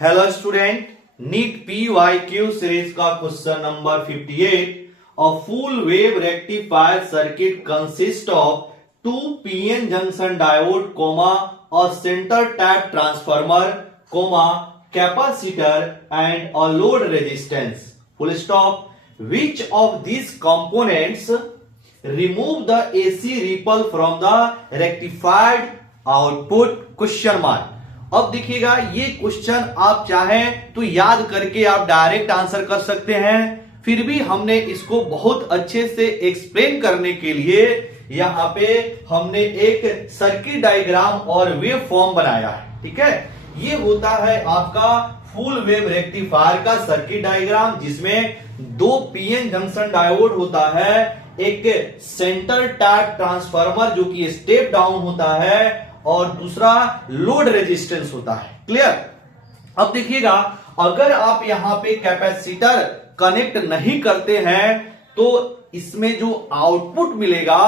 Hello student, NEET PYQ series का question number 58। A full wave rectifier circuit consist of 2 PN junction diode comma a centre tap transformer comma capacitor and a load resistance full stop. Which of this components remove the AC ripple from the rectified output question mark. अब देखिएगा, ये question आप चाहें तो याद करके आप direct answer कर सकते हैं, फिर भी हमने इसको बहुत अच्छे से एक्सप्लेन करने के लिए यहां पे हमने एक सर्किट डायग्राम और वेव फॉर्म बनाया है। ठीक है, ये होता है आपका फुल वेव रेक्टिफायर का सर्किट डायग्राम, जिसमें 2 PN जंक्शन डायोड होता है, एक सेंटर टैप ट्रांसफार्मर जो कि स्टेप डाउन होता है और दूसरा लोड रेजिस्टेंस होता है। क्लियर। अब देखिएगा, अगर आप यहां पे कैपेसिटर कनेक्ट नहीं करते हैं तो इसमें जो आउटपुट मिलेगा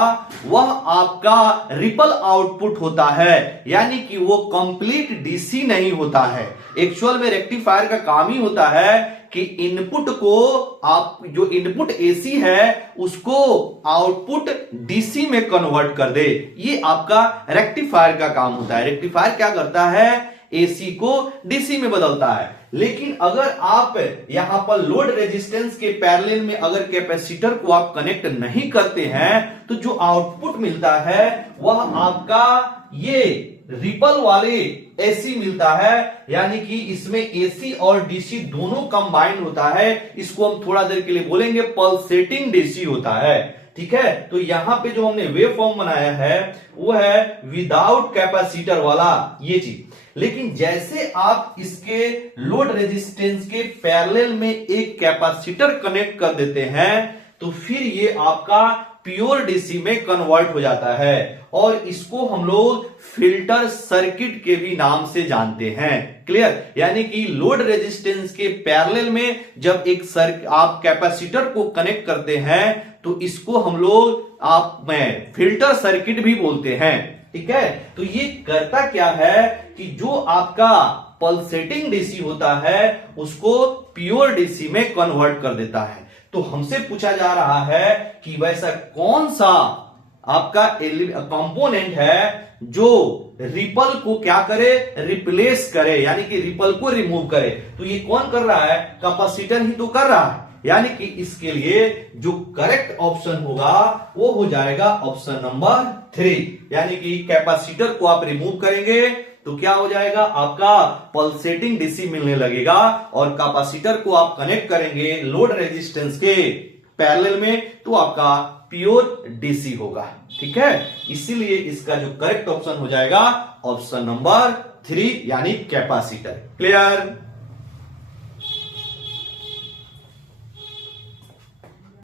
वह आपका रिपल आउटपुट होता है, यानी कि वो कंप्लीट डीसी नहीं होता है। एक्चुअल में रेक्टिफायर का काम ही होता है कि इनपुट को, आप जो इनपुट एसी है उसको आउटपुट डीसी में कन्वर्ट कर दे। ये आपका रेक्टिफायर का काम होता है। रेक्टिफायर क्या करता है? एसी को डीसी में बदलता है। लेकिन अगर आप यहां पर लोड रेजिस्टेंस के पैरेलल में अगर कैपेसिटर को आप कनेक्ट नहीं करते हैं तो जो आउटपुट मिलता है वह आपका ये रिपल वाले एसी मिलता है, यानी कि इसमें एसी और डीसी दोनों कंबाइंड होता है। इसको हम थोड़ा देर के लिए बोलेंगे पल्सेटिंग डीसी होता है। ठीक है, तो यहां पे जो हमने वेव फॉर्म बनाया है वो है विदाउट कैपेसिटर वाला ये चीज। लेकिन जैसे आप इसके लोड रेजिस्टेंस के पैरेलल में एक कैपेसिटर कनेक्ट कर देते हैं तो फिर ये आपका प्योर डीसी में कन्वर्ट हो जाता है, और इसको हम लोग फिल्टर सर्किट के भी नाम से जानते हैं। क्लियर। यानी कि लोड रेजिस्टेंस के पैरेलल में जब एक आप कैपेसिटर को कनेक्ट करते हैं तो इसको हम लोग फिल्टर सर्किट भी बोलते हैं। ठीक है, तो ये करता क्या है कि जो आपका पल्सेटिंग डीसी होता है उसको प्योर डीसी में कन्वर्ट कर देता है। तो हमसे पूछा जा रहा है कि वैसा कौन सा आपका कंपोनेंट है जो रिपल को क्या करे? रिप्लेस करे, यानी कि रिपल को रिमूव करे। तो ये कौन कर रहा है? कैपेसिटर ही तो कर रहा है। यानी कि इसके लिए जो करेक्ट ऑप्शन होगा वो हो जाएगा ऑप्शन नंबर 3। यानी कि कैपेसिटर को आप रिमूव करेंगे तो क्या हो जाएगा? आपका पल्सेटिंग डीसी मिलने लगेगा, और कैपेसिटर को आप कनेक्ट करेंगे लोड रेजिस्टेंस के पैरेलल में तो आपका प्योर डीसी होगा। ठीक है, इसीलिए इसका जो करेक्ट ऑप्शन हो जाएगा ऑप्शन नंबर 3, यानी कैपेसिटर। क्लियर।